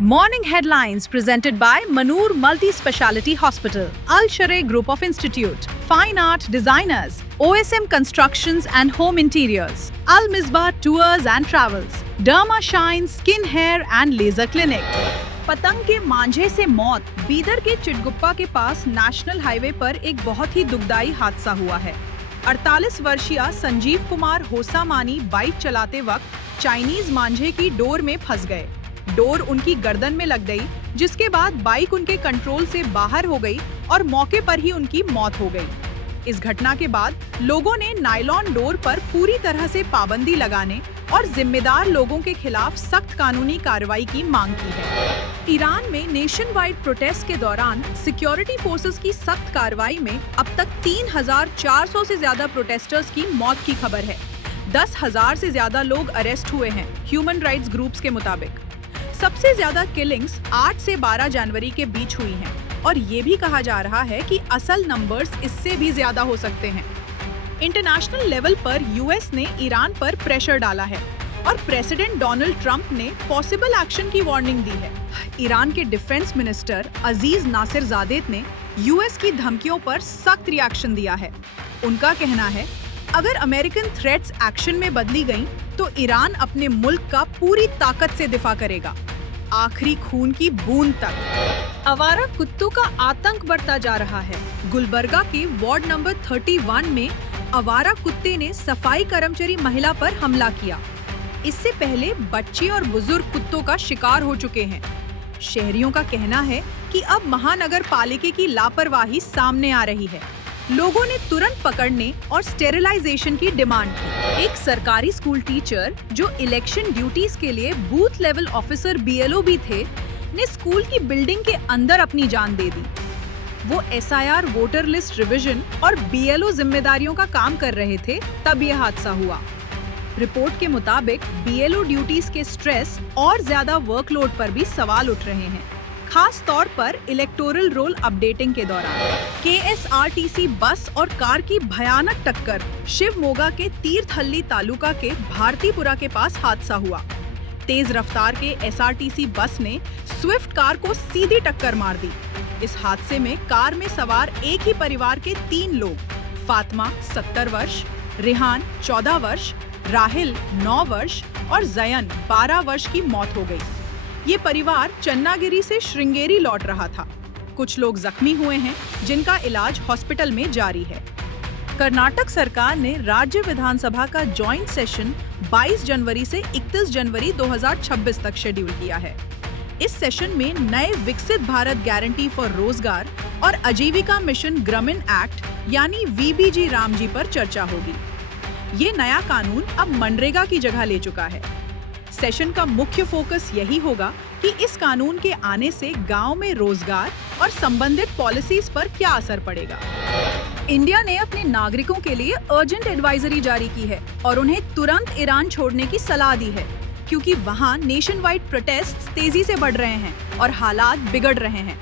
Morning headlines presented by Manur Multi-Speciality Hospital, Al Sharay Group of Institute, Fine Art Designers, OSM Constructions and Home Interiors, Al Misbah Tours and Travels, Derma Shine Skin Hair and Laser Clinic. पतंग के मांझे से मौत। बीदर के चिटगुप्पा के पास national highway पर एक बहुत ही दुखदाई हादसा हुआ है। 48 वर्षीय संजीव कुमार होसामानी बाइक चलाते वक्त चाइनीज मांझे की डोर में फंस गए। डोर उनकी गर्दन में लग गई, जिसके बाद बाइक उनके कंट्रोल से बाहर हो गई और मौके पर ही उनकी मौत हो गई। इस घटना के बाद लोगों ने नायलॉन डोर पर पूरी तरह से पाबंदी लगाने और जिम्मेदार लोगों के खिलाफ सख्त कानूनी कार्रवाई की मांग की है। ईरान में नेशन वाइड प्रोटेस्ट के दौरान सिक्योरिटी फोर्सेस की सख्त कार्रवाई में अब तक 3,400 से ज्यादा प्रोटेस्टर्स की मौत की खबर है। 10,000 से ज्यादा लोग अरेस्ट हुए हैं, ह्यूमन राइट्स ग्रुप्स के मुताबिक। सबसे ज्यादा किलिंग्स 8 से 12 जनवरी के बीच हुई हैं और ये भी कहा जा रहा है कि असल नंबर्स इससे भी ज्यादा हो सकते हैं। इंटरनेशनल लेवल पर यूएस ने ईरान पर प्रेशर डाला है और प्रेसिडेंट डोनाल्ड ट्रंप ने पॉसिबल एक्शन की वार्निंग दी है। ईरान के डिफेंस मिनिस्टर अजीज नासिरजादेह ने यूएस की धमकियों पर सख्त रिएक्शन दिया है। उनका कहना है, अगर अमेरिकन थ्रेट्स एक्शन में बदली गईं, तो ईरान अपने मुल्क का पूरी ताकत से दिफा करेगा, आखिरी खून की बूंद तक। आवारा कुत्तों का आतंक बढ़ता जा रहा है। गुलबर्गा के वार्ड नंबर 31 में आवारा कुत्ते ने सफाई कर्मचारी महिला पर हमला किया। इससे पहले बच्चे और बुजुर्ग कुत्तों का शिकार हो चुके हैं। शहरियों का कहना है कि अब महानगर पालिका की लापरवाही सामने आ रही है। लोगों ने तुरंत पकड़ने और स्टेरिलाइजेशन की डिमांड की। एक सरकारी स्कूल टीचर जो इलेक्शन ड्यूटीज के लिए बूथ लेवल ऑफिसर BLO भी थे, ने स्कूल की बिल्डिंग के अंदर अपनी जान दे दी। वो SIR वोटर लिस्ट रिवीजन और BLO जिम्मेदारियों का काम कर रहे थे, तब यह हादसा हुआ। रिपोर्ट के मुताबिक BLO ड्यूटीज के स्ट्रेस और ज्यादा वर्कलोड पर भी सवाल उठ रहे हैं, खास तौर पर इलेक्टोरल रोल अपडेटिंग के दौरान। KSRTC बस और कार की भयानक टक्कर। शिवमोगा के तीर्थहल्ली तालुका के भारतीपुरा के पास हादसा हुआ। तेज रफ्तार के SRTC बस ने स्विफ्ट कार को सीधी टक्कर मार दी। इस हादसे में कार में सवार एक ही परिवार के 3 लोग, फातिमा 70 वर्ष, रिहान 14 वर्ष, राहिल 9 वर्ष और जयन 12 वर्ष की मौत हो गई। ये परिवार चन्नागिरी से श्रृंगेरी लौट रहा था। कुछ लोग जख्मी हुए हैं, जिनका इलाज हॉस्पिटल में जारी है। कर्नाटक सरकार ने राज्य विधानसभा का जॉइंट सेशन 22 जनवरी से 31 जनवरी 2026 तक शेड्यूल किया है। इस सेशन में नए विकसित भारत गारंटी फॉर रोजगार और आजीविका मिशन ग्रामीण एक्ट यानी VBG रामजी पर चर्चा होगी। ये नया कानून अब मनरेगा की जगह ले चुका है। सेशन का मुख्य फोकस यही होगा कि इस कानून के आने से गांव में रोजगार और संबंधित पॉलिसीज पर क्या असर पड़ेगा। इंडिया ने अपने नागरिकों के लिए अर्जेंट एडवाइजरी जारी की है और उन्हें तुरंत ईरान छोड़ने की सलाह दी है, क्योंकि वहां नेशन वाइड प्रोटेस्ट तेजी से बढ़ रहे हैं और हालात बिगड़ रहे हैं।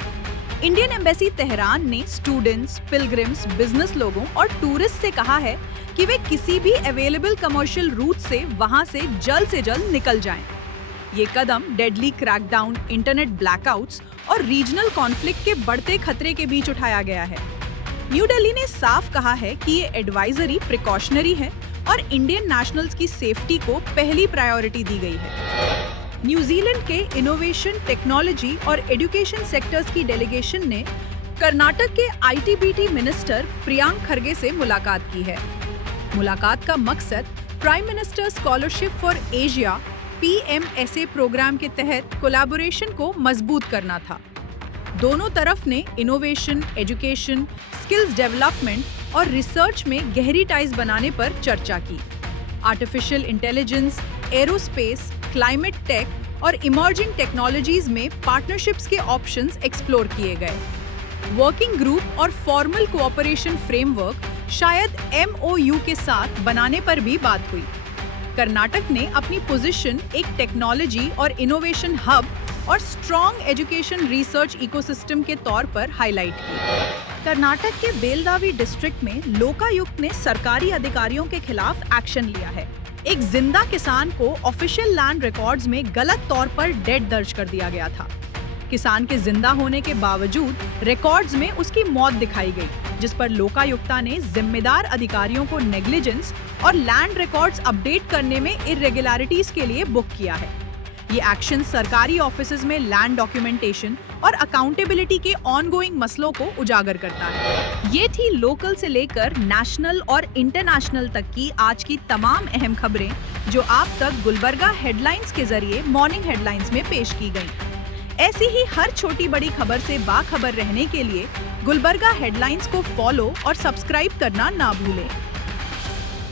इंडियन एम्बेसी तेहरान ने स्टूडेंट्स, पिलग्रिम्स, बिजनेस लोगों और टूरिस्ट से कहा है कि वे किसी भी अवेलेबल कमर्शियल रूट से वहां से जल्द निकल जाएं। ये कदम डेडली क्रैकडाउन, इंटरनेट ब्लैकआउट्स और रीजनल कॉन्फ्लिक्ट के बढ़ते खतरे के बीच उठाया गया है। न्यू दिल्ली ने साफ कहा है कि ये एडवाइजरी प्रिकॉशनरी है और इंडियन नेशनल्स की सेफ्टी को पहली प्रायोरिटी दी गई है। न्यूजीलैंड के इनोवेशन, टेक्नोलॉजी और एजुकेशन सेक्टर्स की डेलीगेशन ने कर्नाटक के IT-BT मिनिस्टर प्रियांक खरगे से मुलाकात की है। मुलाकात का मकसद prime minister scholarship for Asia PMSA programme के तहत कोलैबोरेशन को मजबूत करना था। दोनों तरफ ने इनोवेशन, एजुकेशन, स्किल्स डेवलपमेंट और रिसर्च में गहरी टाइज बनाने पर चर्चा की। Artificial intelligence, aerospace, climate tech और इमर्जिंग टेक्नोलॉजीज में पार्टनरशिप्स के ऑप्शंस एक्सप्लोर किए गए। वर्किंग ग्रुप और फॉर्मल कोऑपरेशन फ्रेमवर्क शायद MOU के साथ बनाने पर भी बात हुई। कर्नाटक ने अपनी पोजीशन एक टेक्नोलॉजी और इनोवेशन हब और स्ट्रॉन्ग एजुकेशन रिसर्च इकोसिस्टम के तौर पर हाईलाइट की। कर्नाटक के बेलगावी डिस्ट्रिक्ट में लोकायुक्त ने सरकारी अधिकारियों के खिलाफ एक्शन लिया है। एक जिंदा किसान को ऑफिशियल लैंड रिकॉर्ड्स में गलत तौर पर डेड दर्ज कर दिया गया था। किसान के जिंदा होने के बावजूद रिकॉर्ड्स में उसकी मौत दिखाई गई, जिस पर लोकायुक्ता ने जिम्मेदार अधिकारियों को नेग्लिजेंस और लैंड रिकॉर्ड्स अपडेट करने में इर्रेगुलरिटीज के लिए बुक किया है। ये एक्शन सरकारी ऑफिसेज में लैंड डॉक्यूमेंटेशन और अकाउंटेबिलिटी के ऑनगोइंग मसलों को उजागर करता है। ये थी लोकल से लेकर नेशनल और इंटरनेशनल तक की आज की तमाम अहम खबरें जो आप तक गुलबर्गा हेडलाइंस के जरिए मॉर्निंग हेडलाइंस में पेश की गईं। ऐसी ही हर छोटी बड़ी खबर से बाखबर रहने के लिए गुलबर्गा हेडलाइंस को फॉलो और सब्सक्राइब करना ना भूलें।